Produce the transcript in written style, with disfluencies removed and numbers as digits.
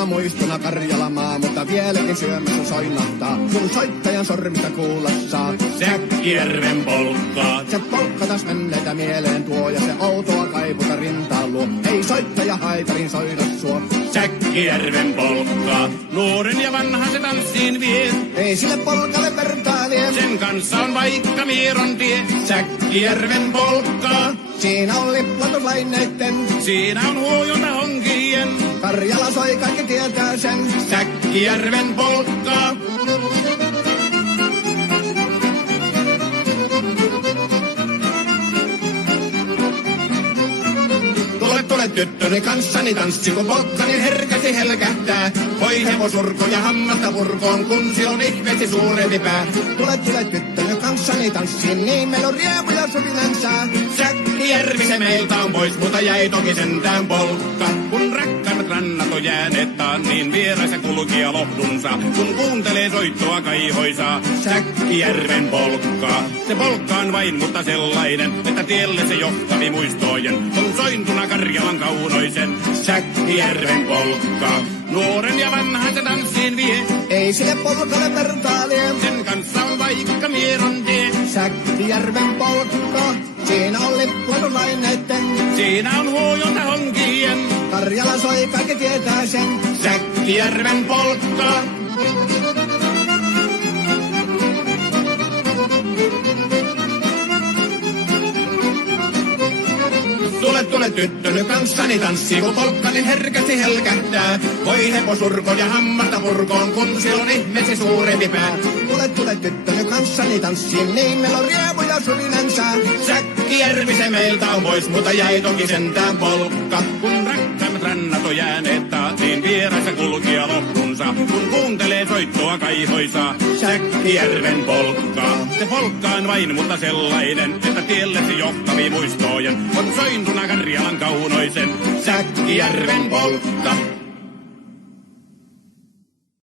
kauniina muistona Karjalamaa, mutta vieläkin syömässä soinnahtaa, kun soittajan sormista kuulla saa. Säkkijärven polkkaa. Se polkka taas menneitä mieleen tuo, ja se outoa kaiputa rintaan luo. Ei soittaja haitarin soida suo. Säkkijärven polkkaa. Nuoren ja vanhan se tanssiin vie. Ei sille polkalle vertaa vie. Sen kanssa on vaikka Mieron tie. Säkkijärven polkkaa. Siinä on liplastuslaineitten. Siinä on huojunta honkien. Karjala soi, kaikki tietää sen. Säkkijärven polkkaa. Tule tyttöni kanssani tanssi, kun polkkani herkästi helkähtää. Voi hevosurko ja hammasta purkoon, kun se on ihmeesti suurempi pää. Tule tyttöni kanssani tanssi, niin meillä on riemuja sovinansa. Säkkijärvi se meiltä on pois, mutta jäi toki sentään polkka. Kun rakkaat rannat on jääneet taan, niin vieraisa kulkija lohdunsa. Kun kuuntelee soittoa kaihoisaa, Säkkijärven polkkaa. Se polkka on vain, mutta sellainen, että tielle se johtavi muistojen. On sointuna Karjalan kaunoisen, Säkkijärven polkkaa. Nuoren ja vanhan se tanssiin vie. Ei sille polkalle vertaa lie. Sen kanssa on vaikka Mieron tie. Säkkijärven polkka. Siinä on liplastuslaineitten. Siinä on huojunta honkien. Karjala soi, kaikki tietää sen. Säkkijärven polkkaa. Tule tyttöny kanssani tanssi, kun polkkani herkästi helkähtää. Voi hevosurko ja hammasta purkoon, kun se on ihmeesi suurempi pää. Tule tyttöny kanssani tanssi, niin meillä on riemuja surinansa. Säkkijärvi se meiltä on pois, mutta jäi toki sentään polkka. Kun rakkaimmat rannat on jääneet taas, niin vieraissa kulkija lohdunsa. Kun kuuntelee soittoa kaihoisaa, Säkkijärven polkkaa. Se polkka on vain, mutta sellainen, että tielle se johtavi muistojen. On sointuna Karjalan kaunoisen, Säkkijärven polkka.